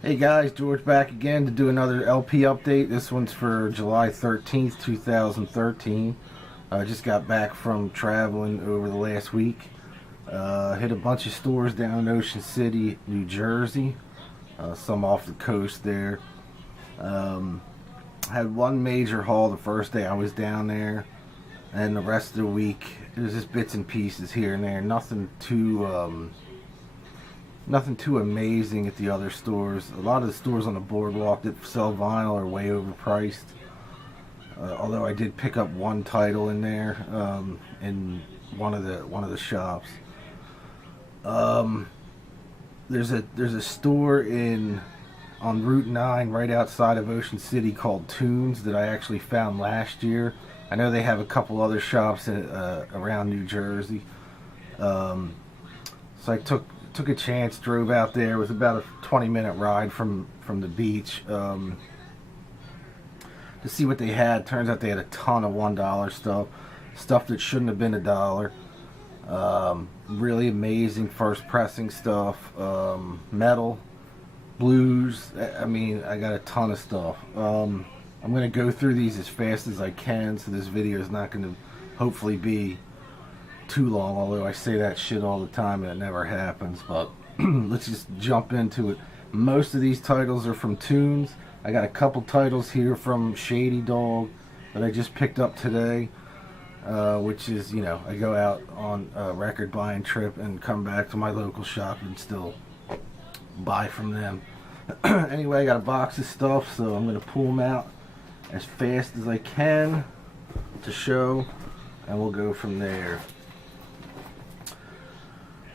Hey guys, George back again to do another LP update. This one's for July 13th, 2013. I just got back from traveling over the last week. Hit a bunch of stores down in Ocean City, New Jersey. Some off the coast there. Had one major haul the first day I was down there. And the rest of the week, it was just bits and pieces here and there. Nothing too amazing at the other stores. A lot of the stores on the boardwalk that sell vinyl are way overpriced. Although I did pick up one title in there in one of the shops. There's a store on Route 9 right outside of Ocean City called Tunes that I actually found last year. I know they have a couple other shops around New Jersey. So I took a chance, drove out there. It was about a 20-minute ride from the beach to see what they had. Turns out they had a ton of $1 stuff that shouldn't have been $1. Really amazing first pressing stuff, metal, blues. I mean, I got a ton of stuff. I'm going to go through these as fast as I can, so this video is not going to hopefully be too long, although I say that shit all the time and it never happens. But let's just jump into it. Most of these titles are from Tunes. I got a couple titles here from Shady Dog that I just picked up today, which is, you know, I go out on a record buying trip and come back to my local shop and still buy from them. Anyway, I got a box of stuff, so I'm going to pull them out as fast as I can to show, and we'll go from there.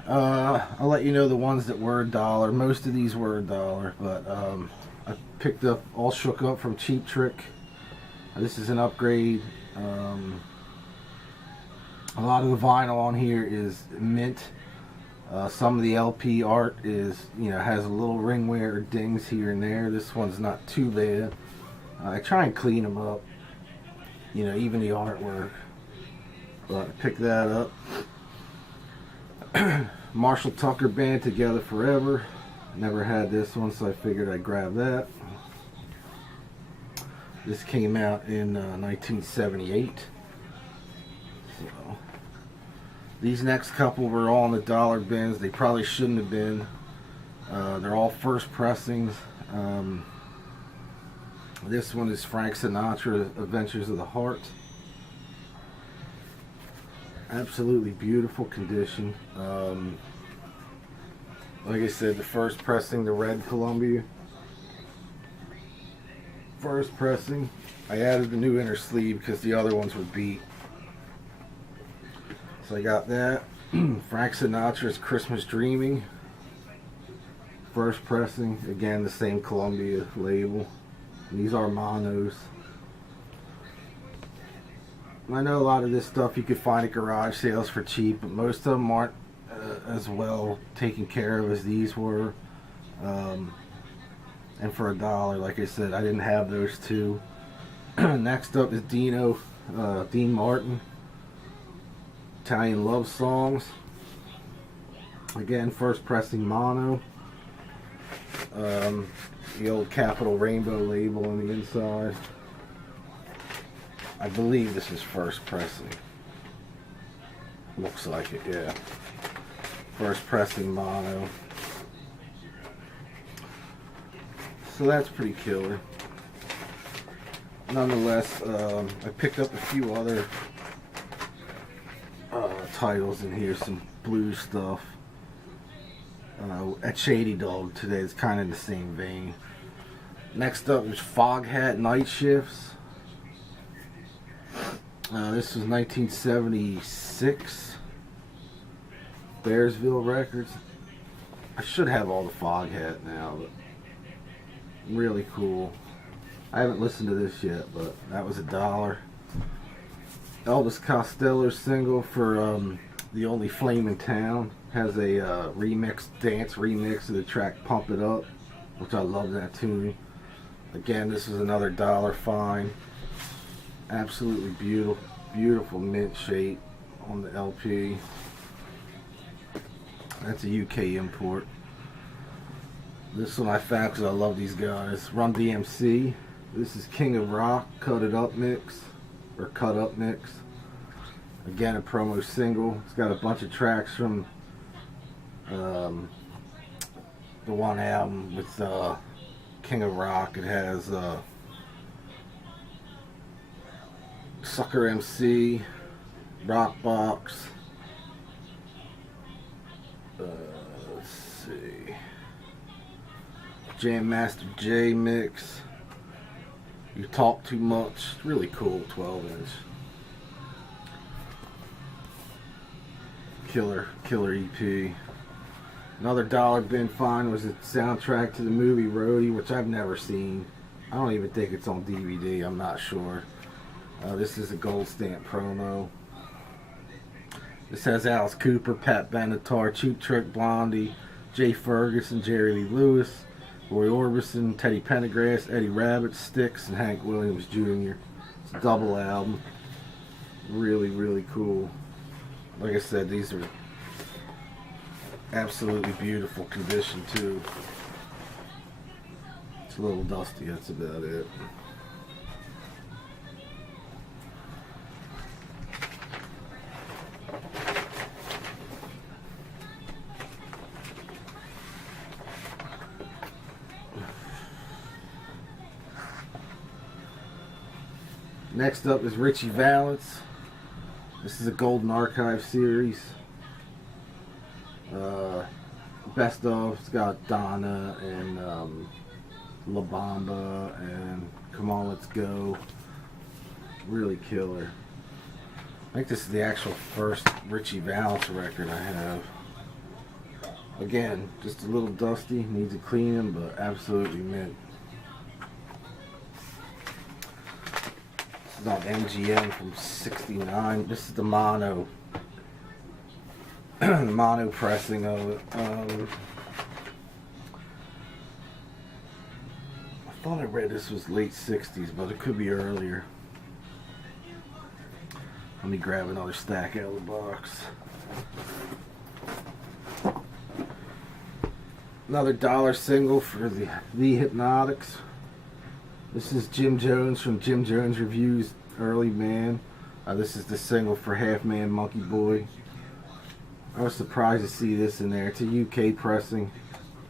I'll let you know the ones that were $1. Most of these were $1, but I picked up All Shook Up from Cheap Trick. This is an upgrade. A lot of the vinyl on here is mint. Some of the LP art is, you know, has a little ring wear or dings here and there. This one's not too bad. I try and clean them up, you know, even the artwork. But I picked that up. Marshall Tucker Band, Together Forever. Never had this one, so I figured I'd grab that. This came out in 1978. So these next couple were all in the dollar bins. They probably shouldn't have been. They're all first pressings. This one is Frank Sinatra, Adventures of the Heart. Absolutely beautiful condition. Like I said, the first pressing, the red Columbia. First pressing. I added the new inner sleeve because the other ones were beat. So I got that. Frank Sinatra's Christmas Dreaming. First pressing. Again, the same Columbia label. And these are monos. I know a lot of this stuff you could find at garage sales for cheap, but most of them aren't as well taken care of as these were. And for $1, like I said, I didn't have those two. Next up is Dean Martin, Italian Love Songs. Again, first pressing mono. The old Capital Rainbow label on the inside. I believe this is first pressing. Looks like it, yeah. First pressing mono. So that's pretty killer. Nonetheless, I picked up a few other titles in here, some blues stuff. At Shady Dog today, it's kind of in the same vein. Next up is Foghat Night Shifts. This was 1976. Bearsville Records. I should have all the Foghat now, but really cool. I haven't listened to this yet, but that was $1. Elvis Costello's single for The Only Flame in Town has a dance remix of the track Pump It Up, which I love that tune. Again, this is another $1 fine. Absolutely beautiful mint shape on the LP. That's a UK import. This one I found because I love these guys. Run DMC. This is King of Rock, cut up mix. Again, a promo single. It's got a bunch of tracks from the one album with King of Rock. It has Sucker MC, Rock Box. Let's see. Jam Master J mix. You Talk Too Much. Really cool 12-inch. Killer EP. Another dollar bin find was a soundtrack to the movie Roadie, which I've never seen. I don't even think it's on DVD. I'm not sure. This is a gold stamp promo. This has Alice Cooper, Pat Benatar, Cheap Trick, Blondie, Jay Ferguson, Jerry Lee Lewis, Roy Orbison, Teddy Pendergrass, Eddie Rabbitt, Styx, and Hank Williams Jr. It's a double album. Really, really cool. Like I said, these are absolutely beautiful condition too. It's a little dusty, that's about it. Next up is Richie Valens. This is a Golden Archive series. Best of. It's got Donna and La Bamba and Come On Let's Go. Really killer. I think this is the actual first Richie Valens record I have. Again, just a little dusty. Needs a cleaning, but absolutely mint. On MGM from '69. This is the mono mono pressing of it. I thought I read this was late '60s, but it could be earlier. Let me grab another stack out of the box. Another dollar single for the Hypnotics. This is Jim Jones from Jim Jones Reviews Early Man. This is the single for Half Man Monkey Boy. I was surprised to see this in there. It's a UK pressing.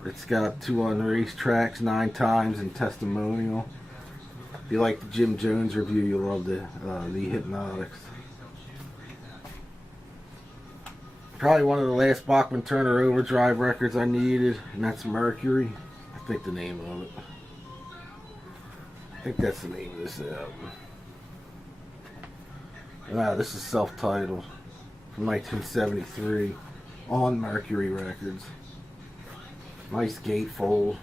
It's got 2 unreleased tracks, 9 times, and testimonial. If you like the Jim Jones Review, you'll love the Hypnotics. Probably one of the last Bachman Turner Overdrive records I needed, and that's Mercury. I think the name of it. I think that's the name of this album. This is self-titled from 1973 on Mercury Records. Nice gatefold.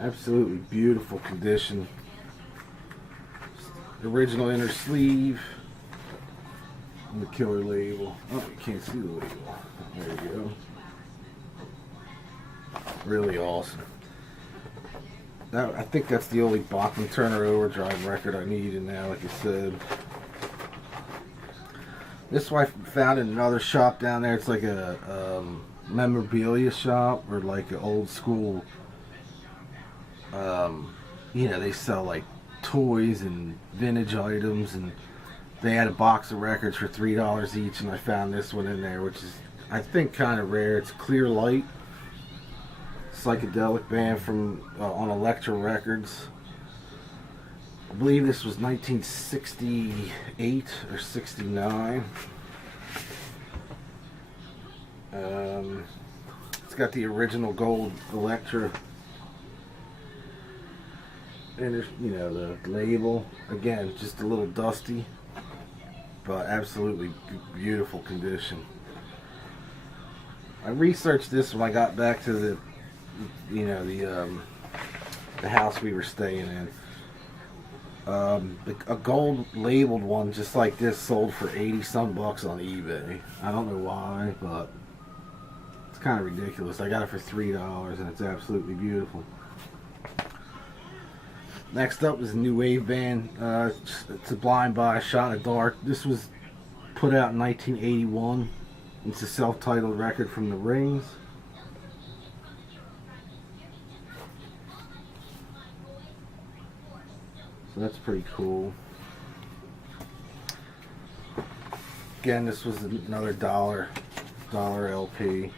Absolutely beautiful condition. Original inner sleeve. And the killer label. Oh, you can't see the label. There you go. Really awesome. I think that's the only Bachman Turner Overdrive record I need in now, like I said. This one I found in another shop down there. It's like a memorabilia shop, or like an old school, they sell like toys and vintage items, and they had a box of records for $3 each, and I found this one in there, which is, I think, kind of rare. It's Clear Light. Psychedelic band from on Elektra Records. I believe this was 1968 or 69. It's got the original gold Elektra, and there's, the label. Again, just a little dusty, but absolutely beautiful condition. I researched this when I got back to the house we were staying in. A gold labeled one just like this sold for 80 some bucks on eBay. I don't know why, but it's kind of ridiculous. I got it for $3 and it's absolutely beautiful. Next up is a new wave band. It's a Blind By Shot in the Dark. This was put out in 1981. It's a self-titled record from the Rings. So that's pretty cool. Again, this was another dollar LP.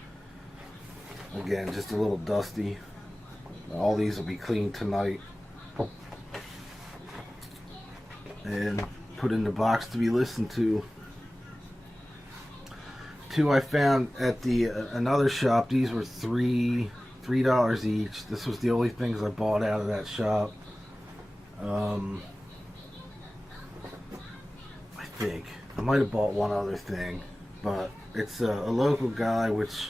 Again, just a little dusty. All these will be cleaned tonight and put in the box to be listened to. Two I found at the another shop. These were $3 each. This was the only things I bought out of that shop. I think I might have bought one other thing, but it's a local guy, which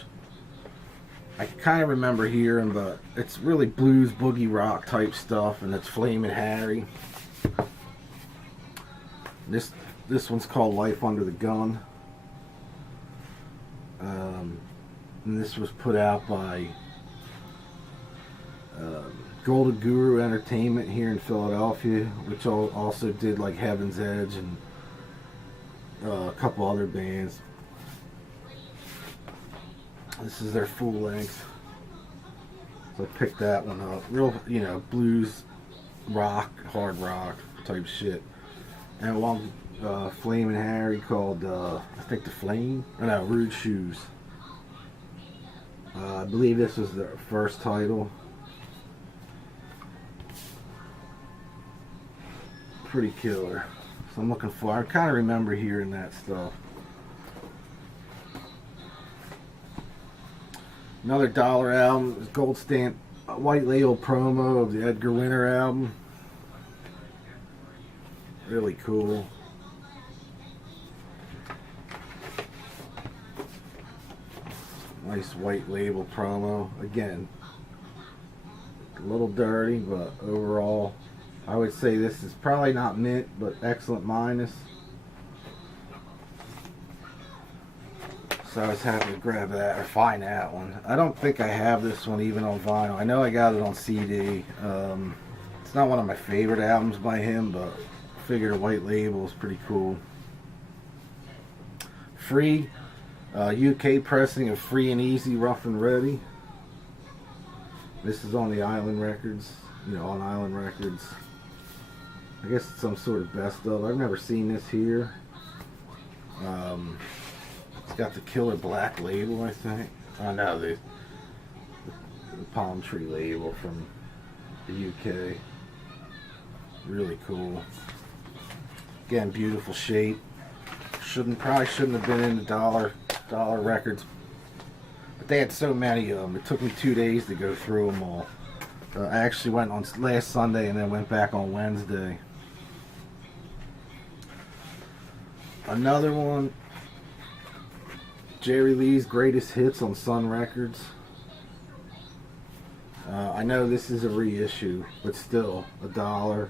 I kind of remember hearing, but it's really blues, boogie rock type stuff, and it's Flamin' Harry. This one's called Life Under the Gun. And this was put out by Golden Guru Entertainment here in Philadelphia, which also did like Heaven's Edge and a couple other bands. This is their full length, so I picked that one up. Real, blues, rock, hard rock type shit. And one Flamin' Harry called I think the Flame, or no, Rude Shoes. I believe this was their first title. Pretty killer. So I'm looking for. I kind of remember hearing that stuff. Another dollar album, gold stamp, white label promo of the Edgar Winter album. Really cool. Nice white label promo. Again, a little dirty, but overall, I would say this is probably not mint, but excellent minus. So I was happy to grab that or find that one. I don't think I have this one even on vinyl. I know I got it on CD. It's not one of my favorite albums by him, but I figured a white label is pretty cool. Free UK pressing of Free and Easy, Rough and Ready. This is on the Island Records, on Island Records. I guess it's some sort of best of. I've never seen this here. It's got the Killer Black label, I think. Oh no, the Palm Tree label from the UK. Really cool. Again, beautiful shape. Probably shouldn't have been in the dollar records, but they had so many of them. It took me 2 days to go through them all. I actually went on last Sunday and then went back on Wednesday. Another one, Jerry Lee's Greatest Hits on Sun Records. I know this is a reissue, but still, $1.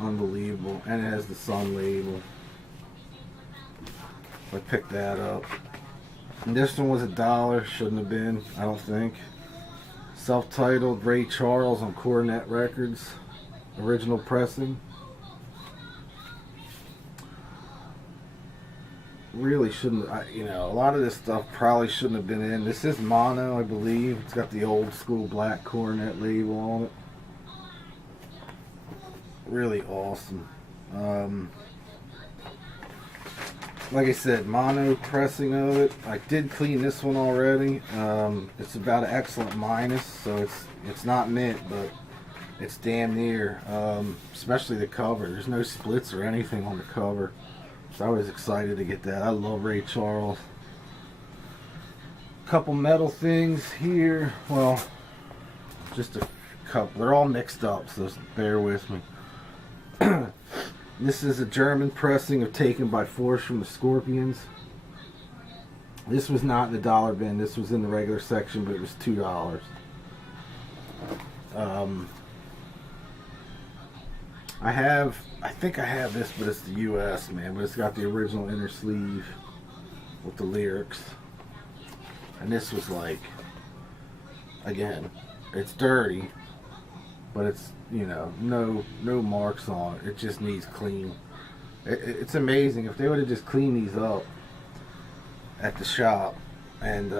Unbelievable. And it has the Sun label. I picked that up. And this one was $1. Shouldn't have been, I don't think. Self-titled Ray Charles on Coronet Records. Original pressing. Really shouldn't, a lot of this stuff probably shouldn't have been in. This is mono, I believe. It's got the old school black Coronet label on it. Really awesome. Like I said, mono pressing of it. I did clean this one already. It's about an excellent minus, so it's not mint, but it's damn near. Especially the cover. There's no splits or anything on the cover. So I was excited to get that. I love Ray Charles. Couple metal things here. Well, just a couple. They're all mixed up, so bear with me. This is a German pressing of Taken by Force from the Scorpions. This was not in the dollar bin. This was in the regular section, but it was $2. I think I have this, but it's the US, man. But it's got the original inner sleeve with the lyrics. And this was like, again, it's dirty, but it's, no marks on it. It just needs clean. It's amazing. If they would have just cleaned these up at the shop and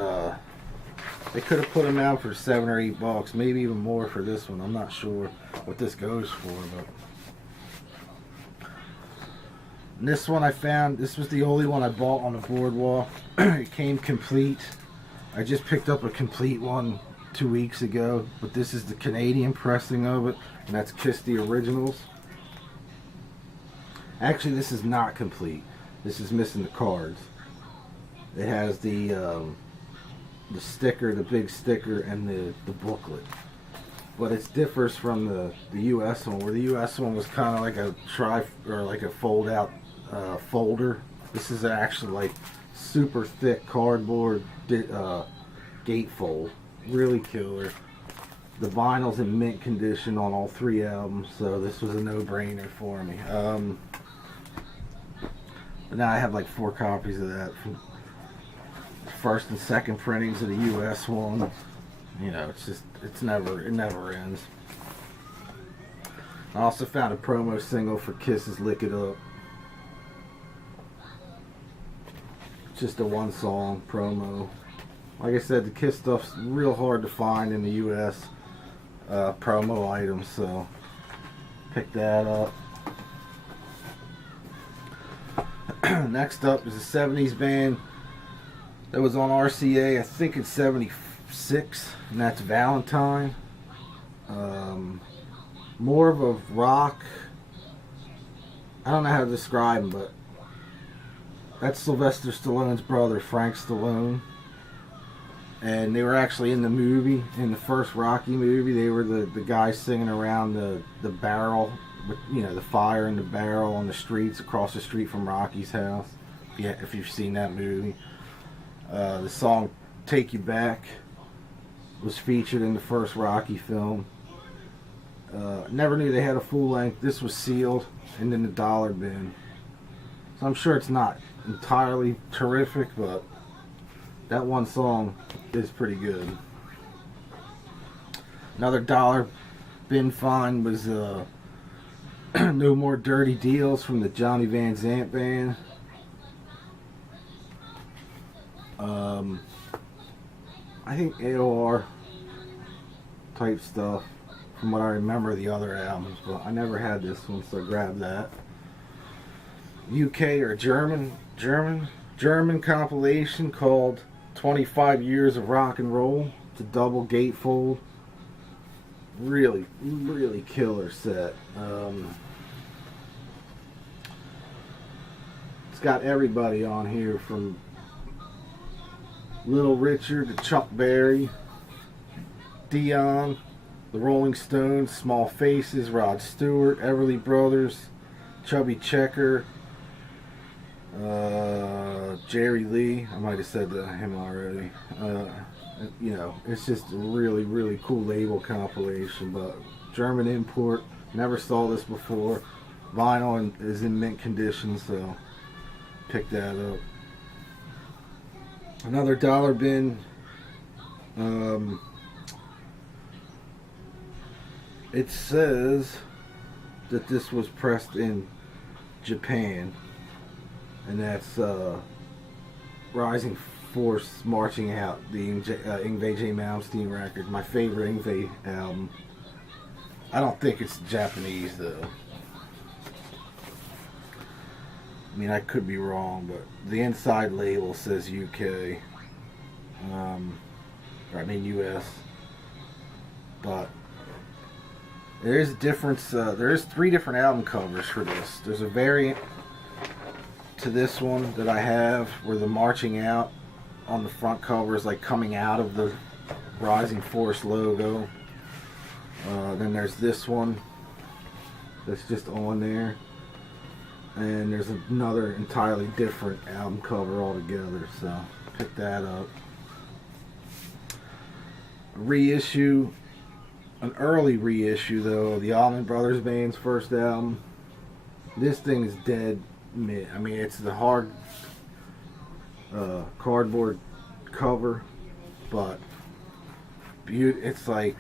They could have put them out for $7 or $8, maybe even more for this one. I'm not sure what this goes for, but and this one I found. This was the only one I bought on the boardwalk. It came complete. I just picked up a complete one 2 weeks ago, but this is the Canadian pressing of it, and that's Kiss the Originals. Actually, this is not complete. This is missing the cards. It has the sticker, the big sticker, and the booklet. But it differs from the U.S. one, where the U.S. one was kind of like a fold-out folder. This is actually like super thick cardboard gatefold. Really killer. The vinyl's in mint condition on all 3 albums, so this was a no-brainer for me. Now I have like 4 copies of that from first and second printings of the U.S. one. You know, it never ends. I also found a promo single for Kiss's "Lick It Up." Just a 1-song promo. Like I said, the Kiss stuff's real hard to find in the U.S. Promo items, so pick that up. Next up is a 70s band that was on RCA, I think in 76, and that's Valentine. More of a rock, I don't know how to describe him, but that's Sylvester Stallone's brother, Frank Stallone. And they were actually in the movie, in the first Rocky movie. They were the guys singing around the barrel, you know, the fire in the barrel on the streets across the street from Rocky's house. Yeah, if you've seen that movie. The song "Take You Back" was featured in the first Rocky film. Never knew they had a full length. This was sealed and in the dollar bin. So I'm sure it's not entirely terrific, but that one song is pretty good. Another dollar bin find was No More Dirty Deals from the Johnny Van Zant Band. I think AOR type stuff from what I remember of the other albums, but I never had this one, so I grabbed that. UK or German compilation called 25 Years of Rock and Roll. It's a double gatefold. Really, really killer set. It's got everybody on here from Little Richard to Chuck Berry, Dion, the Rolling Stones, Small Faces, Rod Stewart, Everly Brothers, Chubby Checker, Jerry Lee. I might have said him already. You know, it's just a really, really cool label compilation, but German import. Never saw this before. Vinyl is in mint condition, so pick that up. Another dollar bin. It says that this was pressed in Japan, and that's Rising Force Marching Out, the Yngwie J. Malmsteen record, my favorite Yngwie album. I don't think it's Japanese though. I mean, I could be wrong, but the inside label says UK. Or I mean US. But there is a difference. There is 3 different album covers for this. There's a variant to this one that I have where the marching out on the front cover is like coming out of the Rising Force logo. Then there's this one that's just on there. And there's another entirely different album cover altogether, so pick that up. A reissue, an early reissue though, of the Allman Brothers Band's first album. This thing is dead mint. I mean, it's the hard cardboard cover, but it's like,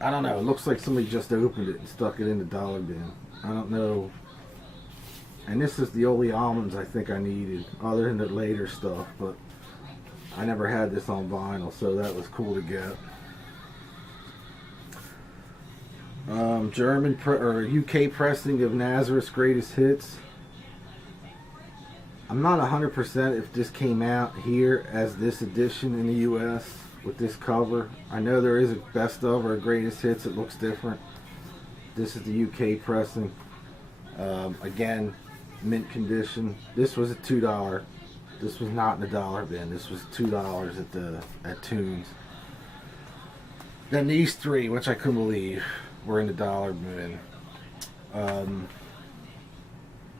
I don't know, it looks like somebody just opened it and stuck it in the dollar bin. I don't know. And this is the only almonds I think I needed, other than the later stuff. But I never had this on vinyl, so that was cool to get. German or UK pressing of Nazareth's greatest hits. I'm not 100% if this came out here as this edition in the US with this cover. I know there is a best of or a greatest hits. It looks different. This is the UK pressing. Again, mint condition. This was a $2. This was not in the dollar bin. This was $2 at Tunes. Then these three, which I couldn't believe, were in the dollar bin.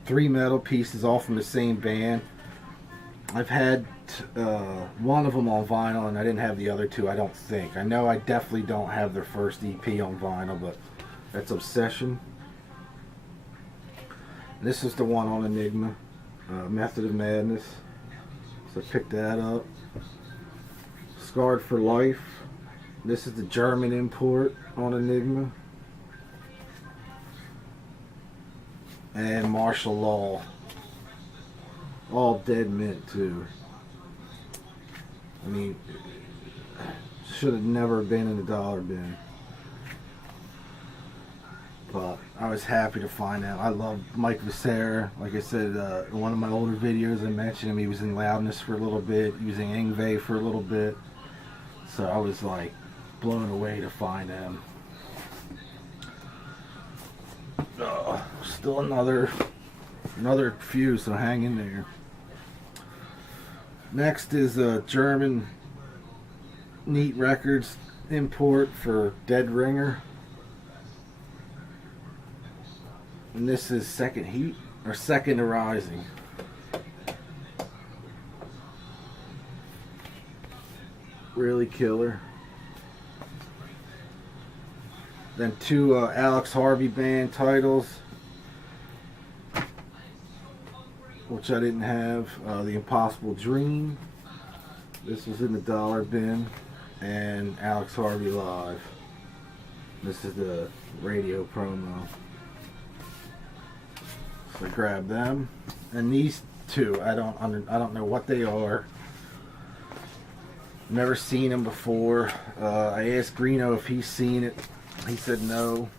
Three metal pieces, all from the same band. I've had one of them on vinyl, and I didn't have the other two, I don't think. I know I definitely don't have their first EP on vinyl, but that's Obsession. This is the one on Enigma, Method of Madness. So I picked that up. Scarred for Life. This is the German import on Enigma. And Martial Law. All dead mint too. I mean, should have never been in the dollar bin. But I was happy to find out. I love Mike Viscera. Like I said, in one of my older videos I mentioned him. He was in Loudness for a little bit, using Yngwie for a little bit. So I was like blown away to find him. Still another few, so hang in there. Next is a German Neat Records import for Dead Ringer. And this is Second Heat, or Second Arising. Really killer. Then two Alex Harvey band titles, which I didn't have. The Impossible Dream. This was in the dollar bin. And Alex Harvey Live. This is the radio promo. So I grabbed them. And these two, I don't know what they are. Never seen them before. I asked Greeno if he's seen it. He said no.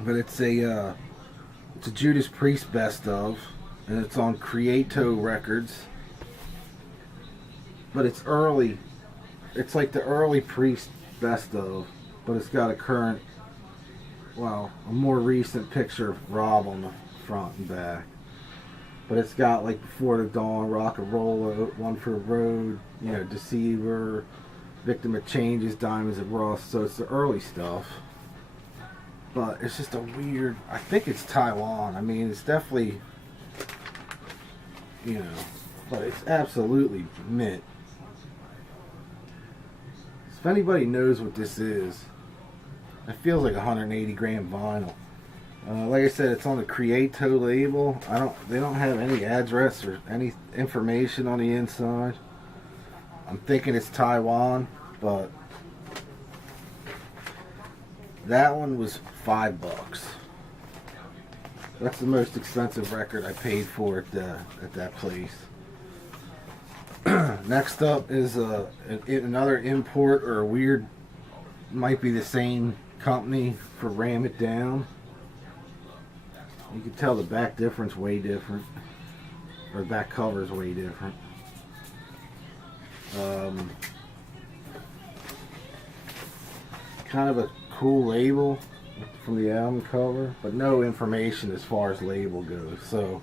But it's a Judas Priest best of, and it's on Creato Records. But it's early. It's like the early Priest best of, but it's got a current, well, a more recent picture of Rob on the front and back. But it's got like Before the Dawn, Rock and Roll, One for the Road, you know, Deceiver, Victim of Changes, Diamonds of Rust. So it's the early stuff. But it's just a weird, I think it's Taiwan. I mean, it's definitely, you know, but it's absolutely mint. If anybody knows what this is, it feels like 180 gram vinyl. Like I said, it's on the Creato label. They don't have any address or any information on the inside. I'm thinking it's Taiwan, but that one was $5. That's the most expensive record I paid for at that place. Next up is another import, or a weird, might be the same company, for Ram It Down. You can tell the back difference way different, or back cover is way different. Kind of a cool label from the album cover, but no information as far as label goes. So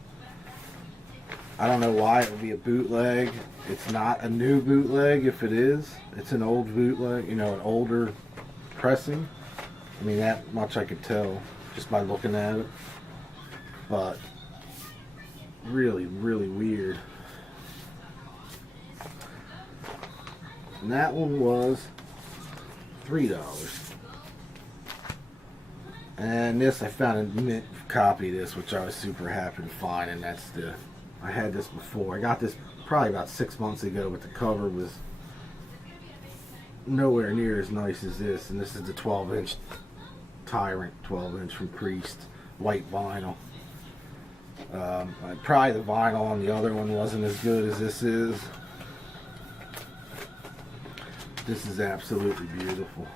I don't know why it would be a bootleg. It's not a new bootleg. If it is, it's an old bootleg, you know, an older pressing. I mean, that much I could tell just by looking at it. But really, really weird. And that one was $3. And this, I found a mint copy of this, which I was super happy to find, and that's I had this before. I got this probably about 6 months ago, but the cover was nowhere near as nice as this. And this is the 12-inch Tyrant 12-inch from Priest, white vinyl. Probably the vinyl on the other one wasn't as good as this is. This is absolutely beautiful.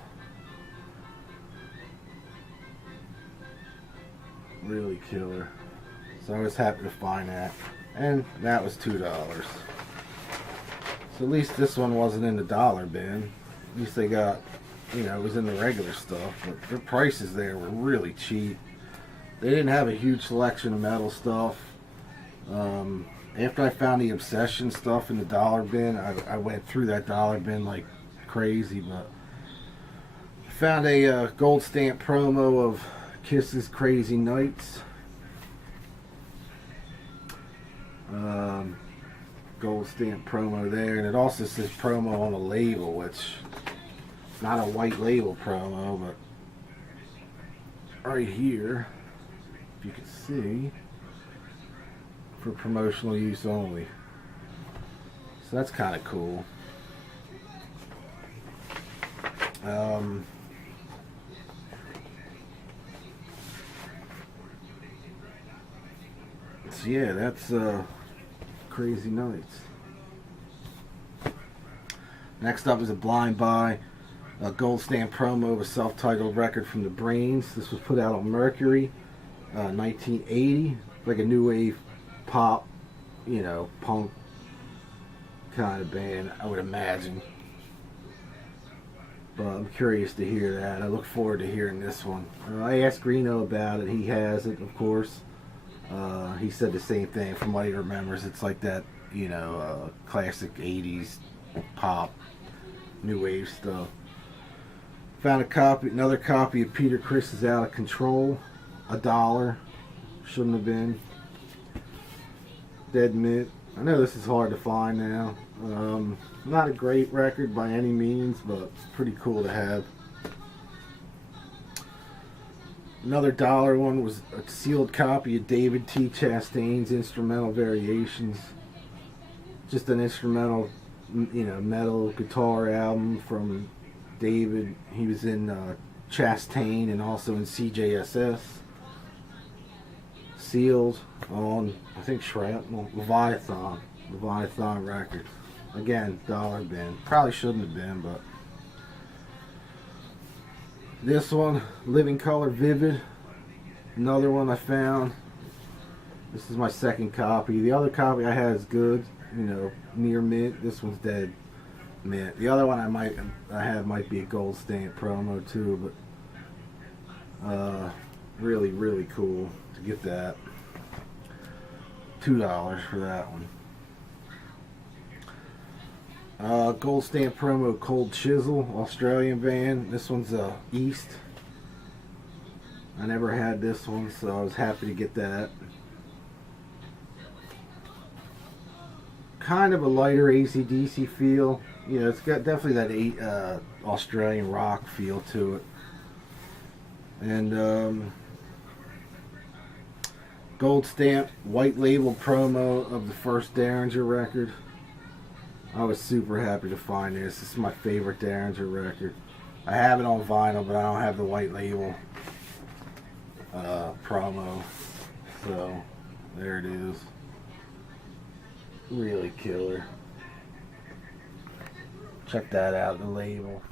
Really killer. So I was happy to find that. And that was $2. So at least this one wasn't in the dollar bin. At least they got, you know, it was in the regular stuff. But their prices there were really cheap. They didn't have a huge selection of metal stuff. After I found the Obsession stuff in the dollar bin, I went through that dollar bin like crazy. But I found a gold stamp promo of Kiss's Crazy Nights. Gold stamp promo there, and it also says promo on the label, which is not a white label promo, but right here, if you can see, for promotional use only. So that's kind of cool. So yeah, that's Crazy Nights. Next up is a blind buy, a gold stamp promo of a self-titled record from the Brains. This was put out on Mercury, 1980. Like a new wave pop, you know, punk kind of band, I would imagine. But I'm curious to hear that. I look forward to hearing this one. I asked Reno about it. He has it, of course. He said the same thing from what he remembers. It's like that, you know, classic 80s pop, new wave stuff. Found another copy of Peter Criss is Out of Control. $1. Shouldn't have been. Dead Mint. I know this is hard to find now. Not a great record by any means, but it's pretty cool to have. Another $1 one was a sealed copy of David T. Chastain's Instrumental Variations. Just an instrumental, you know, metal guitar album from David. He was in Chastain and also in CJSS. Sealed on, I think, Shrapnel. Leviathan Records. Again, dollar bin. Probably shouldn't have been, but this one, Living Color Vivid, another one I found. This is my second copy. The other copy I had is good, you know, near mint. This one's dead mint. The other one I have might be a gold stamp promo too, but really, really cool to get that. $2 for that one. Gold stamp promo Cold Chisel, Australian band. This one's East. I never had this one, so I was happy to get that. Kind of a lighter AC/DC feel. Yeah, it's got definitely that Australian rock feel to it. And gold stamp white label promo of the first Derringer record. I was super happy to find this. This is my favorite Derringer record. I have it on vinyl, but I don't have the white label promo. So, there it is. Really killer. Check that out, the label.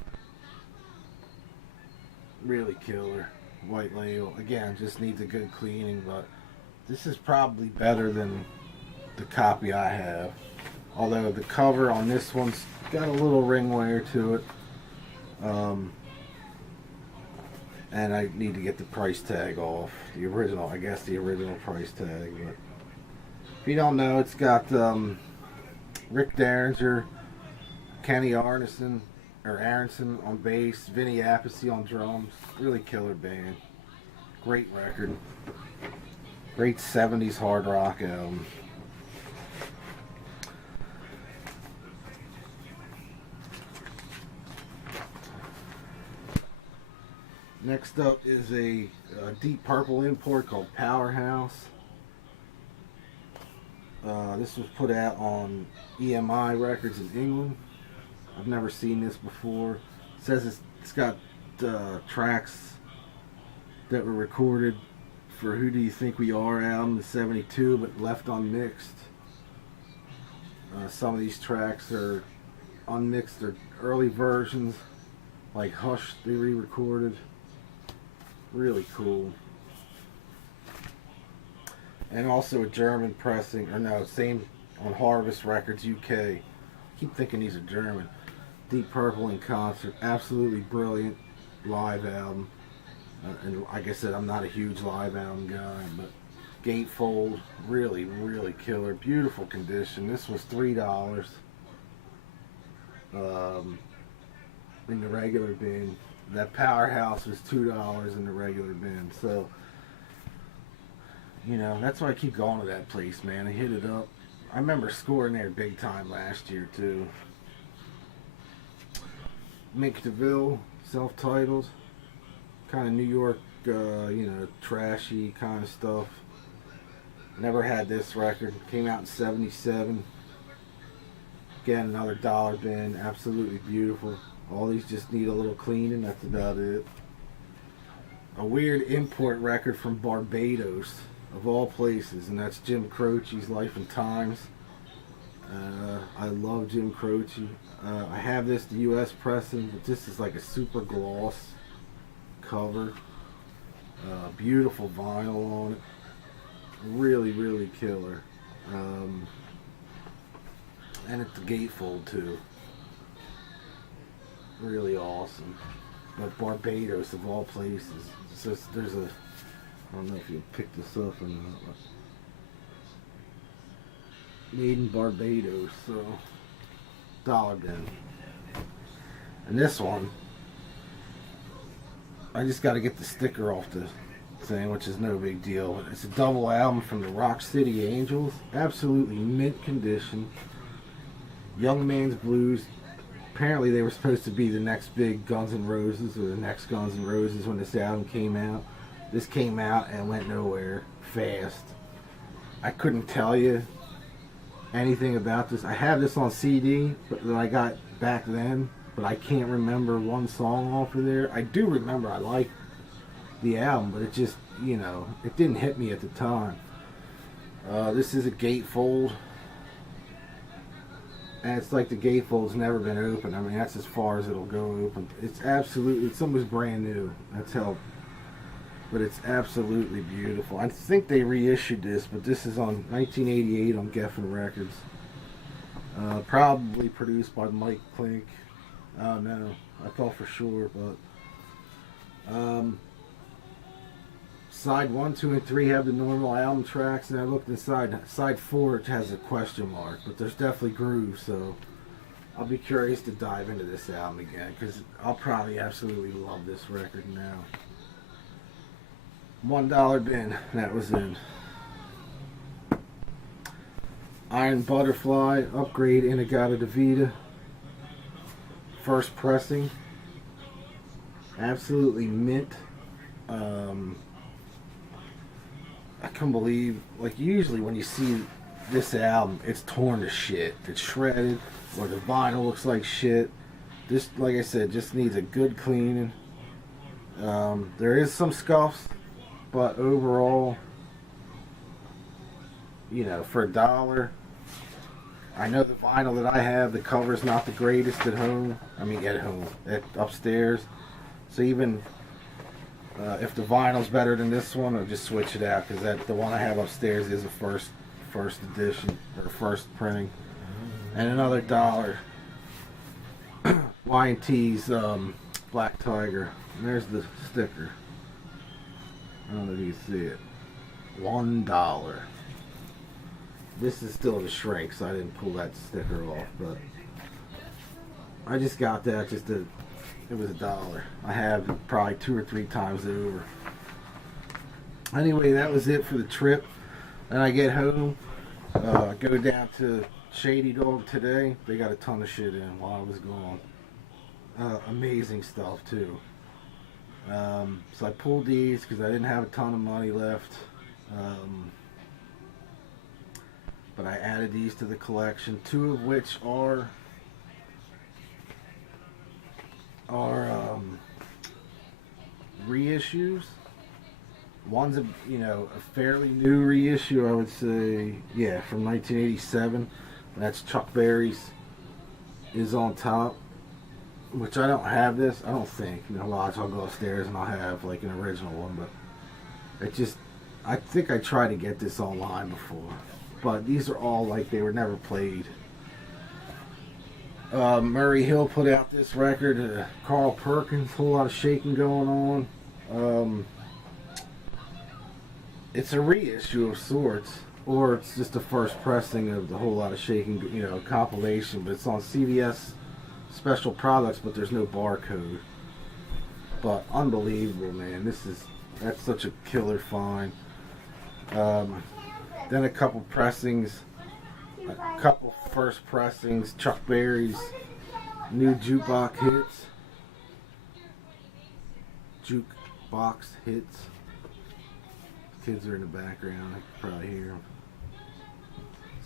Really killer. White label. Again, just needs a good cleaning, but this is probably better than the copy I have. Although the cover on this one's got a little ring wear to it. And I need to get the price tag off. The original, I guess the original price tag. But if you don't know, it's got Rick Derringer, Kenny Aronson on bass, Vinny Appice on drums. Really killer band. Great record. Great 70s hard rock album. Next up is a Deep Purple import called Powerhouse. This was put out on EMI Records in England. I've never seen this before. It says it's got tracks that were recorded for Who Do You Think We Are album in '72, but left unmixed. Some of these tracks are unmixed their early versions, like Hush they re-recorded. Really cool. And also a German pressing, or no, same on Harvest Records UK. Keep thinking these are German. Deep Purple in concert, absolutely brilliant live album. And like I said, I'm not a huge live album guy, but Gatefold, really, really killer. Beautiful condition. This was $3 in the regular bin. That Powerhouse was $2 in the regular bin. So, you know, that's why I keep going to that place, man. I hit it up. I remember scoring there big time last year, too. Mick DeVille, self-titled. Kind of New York, you know, trashy kind of stuff. Never had this record. Came out in '77. Again, another dollar bin. Absolutely beautiful. All these just need a little cleaning. That's about it. A weird import record from Barbados, of all places, and that's Jim Croce's Life and Times. I love Jim Croce. I have this, the U.S. pressing, but this is like a super gloss cover. Beautiful vinyl on it. Really, really killer. And it's the gatefold too. Really awesome. But Barbados, of all places. It's just, there's a, I don't know if you'll pick this up or not. Made in Barbados, so dollar bin. And this one, I just got to get the sticker off the thing, which is no big deal. It's a double album from the Rock City Angels. Absolutely mint condition. Young Man's Blues. Apparently they were supposed to be the next big Guns N' Roses, or the next Guns N' Roses when this album came out. This came out and went nowhere fast. I couldn't tell you anything about this. I have this on CD, but that I got back then, but I can't remember one song off of there. I do remember I liked the album, but it just, you know, it didn't hit me at the time. This is a gatefold, and it's like the gatefold's never been open. I mean, that's as far as it'll go open. It's absolutely, it's almost brand new. That's how, but it's absolutely beautiful. I think they reissued this, but this is on 1988 on Geffen Records. Probably produced by Mike Klink. I don't know. I thought for sure, but side 1, 2, and 3 have the normal album tracks, and I looked inside. Side 4 it has a question mark, but there's definitely grooves, so I'll be curious to dive into this album again, because I'll probably absolutely love this record now. $1 bin, that was in. Iron Butterfly, Upgrade Inagata Devita. First pressing. Absolutely mint. I can't believe, like usually when you see this album, it's torn to shit. It's shredded, or the vinyl looks like shit. This, like I said, just needs a good cleaning. There is some scuffs, but overall, you know, for $1, I know the vinyl that I have, the cover's not the greatest at home. I mean, at home, upstairs. So even if the vinyl's better than this one, I'll just switch it out, because the one I have upstairs is a first edition, or first printing. And another $1. Y&T's Black Tiger. And there's the sticker. I don't know if you can see it. $1. This is still the shrink, so I didn't pull that sticker off, but I just got that just to, it was $1. I have it probably 2 or 3 times over. Anyway, that was it for the trip. Then I get home, go down to Shady Dog today. They got a ton of shit in while I was gone. Amazing stuff too. So I pulled these because I didn't have a ton of money left. But I added these to the collection, 2 of which are reissues. One's a, you know, a fairly new reissue, I would say, yeah, from 1987. That's Chuck Berry's is on top, which I don't have this. I don't think. You know, lots I'll go upstairs and I'll have like an original one, but it just, I think I tried to get this online before, but these are all like they were never played. Murray Hill put out this record. Carl Perkins, whole lot of shaking going on. It's a reissue of sorts, or it's just the first pressing of the whole lot of shaking, you know, compilation. But it's on CVS Special Products, but there's no barcode. But unbelievable, man! That's such a killer find. Then a couple pressings. A couple first pressings, Chuck Berry's new jukebox hits. Kids are in the background, I can probably hear them.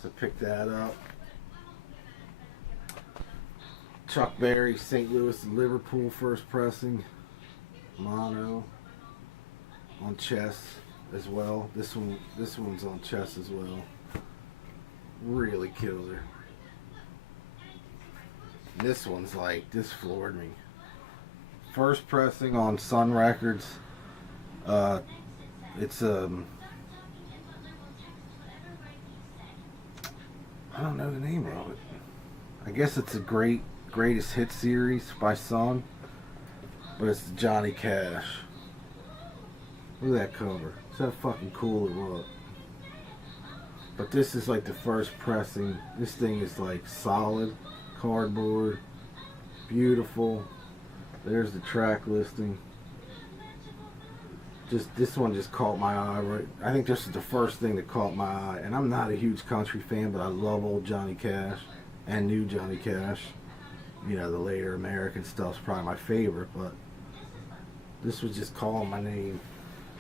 So pick that up. Chuck Berry, St. Louis and Liverpool first pressing, mono on chess as well. This one's on chess as well. Really killer. This one's like, this floored me. First pressing on Sun Records. It's I don't know the name of it. I guess it's a greatest hit series by Sun, but it's Johnny Cash. Look at that cover. Is that fucking cool or what? But this is like the first pressing. This thing is like solid cardboard, beautiful. There's the track listing. Just this one just caught my eye. Right, I think this is the first thing that caught my eye. And I'm not a huge country fan, but I love old Johnny Cash and new Johnny Cash. You know, the later American stuff's probably my favorite, but this was just calling my name.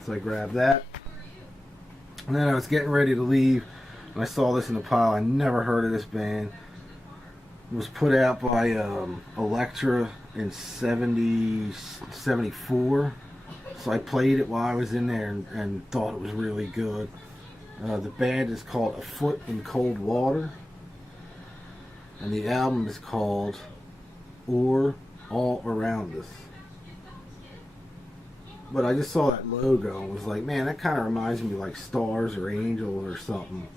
So I grabbed that. And then I was getting ready to leave, and I saw this in the pile. I never heard of this band. It was put out by Elektra in 74. So I played it while I was in there and thought it was really good. The band is called A Foot in Cold Water. And the album is called Or All Around Us. But I just saw that logo and was like, man, that kind of reminds me of like Stars or Angel or something.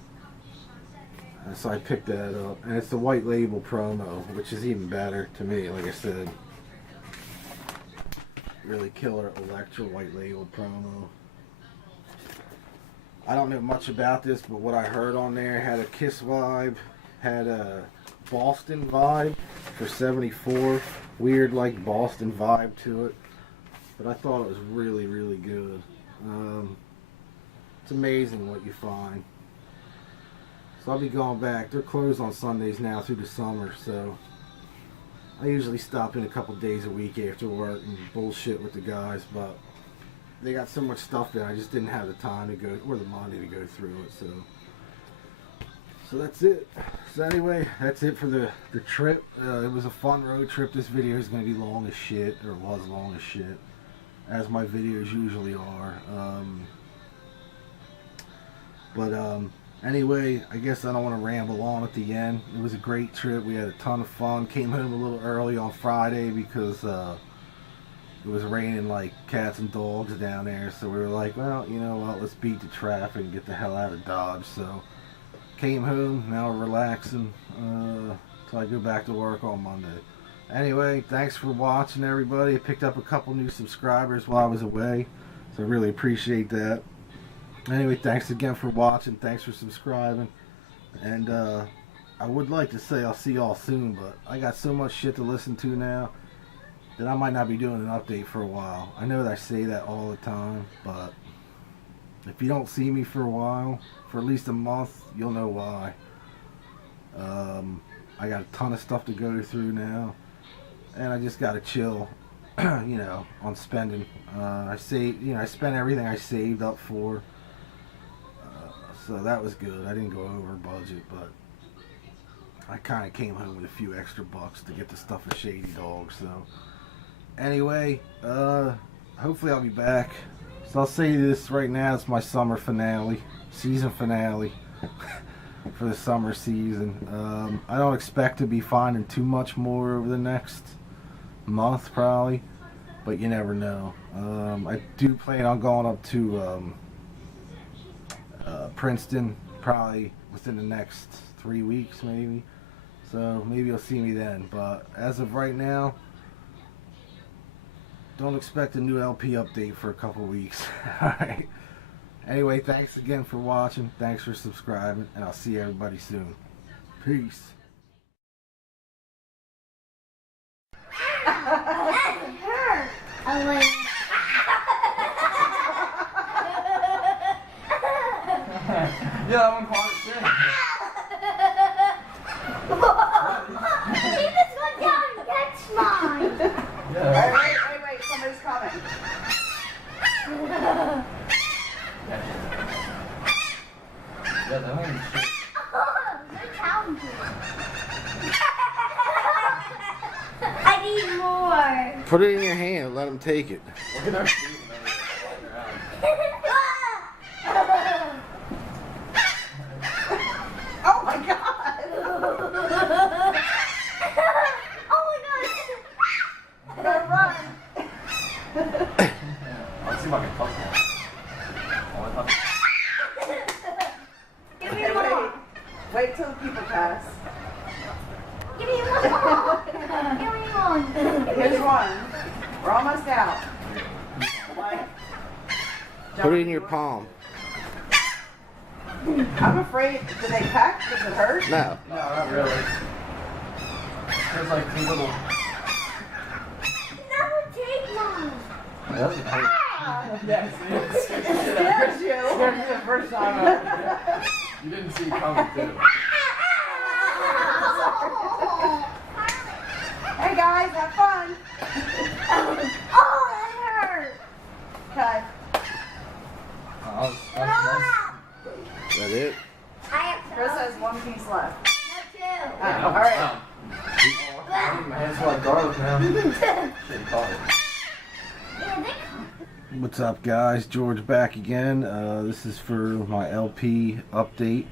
And so I picked that up. And it's the white label promo, which is even better to me, like I said. Really killer Elektra white label promo. I don't know much about this, but what I heard on there had a Kiss vibe, had a Boston vibe for 74. Weird like Boston vibe to it. But I thought it was really, really good. It's amazing what you find. So I'll be going back. They're closed on Sundays now through the summer, so I usually stop in a couple days a week after work and bullshit with the guys, but they got so much stuff there, I just didn't have the time to go, or the money to go through it, so that's it. So anyway, that's it for the trip. It was a fun road trip. This video is going to be long as shit, or was long as shit, as my videos usually are. Anyway, I guess I don't want to ramble on at the end. It was a great trip. We had a ton of fun. Came home a little early on Friday because it was raining like cats and dogs down there. So we were like, well, you know what, let's beat the traffic and get the hell out of Dodge. So came home, now we're relaxing till I go back to work on Monday. Anyway, thanks for watching, everybody. I picked up a couple new subscribers while I was away, so I really appreciate that. Anyway, thanks again for watching. Thanks for subscribing. And I would like to say I'll see y'all soon, but I got so much shit to listen to now that I might not be doing an update for a while. I know that I say that all the time, but if you don't see me for a while, for at least a month, you'll know why. I got a ton of stuff to go through now, and I just gotta chill, you know, on spending. I spent everything I saved up for. So that was good. I didn't go over budget, but I kind of came home with a few extra bucks to get the stuff at Shady Dog. So anyway, hopefully I'll be back. So I'll say this right now, it's my summer finale, season finale. for the summer season. I don't expect to be finding too much more over the next month probably, but you never know. I do plan on going up to Princeton probably within the next 3 weeks maybe, so maybe you'll see me then, but as of right now, don't expect a new LP update for a couple weeks. Alright, anyway, thanks again for watching, thanks for subscribing, and I'll see everybody soon. Peace. Yeah, that one caught it too. Leave this one down and catch mine. Yeah. Wait, somebody's coming. Yeah, that one. You're talented. I need more. Put it in your hand, let him take it. Look at our feet and everything flying around. Oh my god! Oh my god! Gotta run! Let's see if I can touch that. Oh, I thought- Give me Okay, more. wait till the people pass. Give me one. Give me one. Here's one. We're almost out. Like, Put it in your palm. I'm afraid. Do they peck? Does it hurt? No. No, not really. There's like two little. Never take mine. It doesn't hurt. Yes, it scared the shit out of Scares me. you. Scared me the first time ever. You didn't see it coming too. Hey guys, have fun. Oh, that hurt. Okay. Is that it? I have Chris has one piece left. two. All right. My hands smell like garlic now. Shit, caught it. What's up, guys? George back again. This is for my LP update.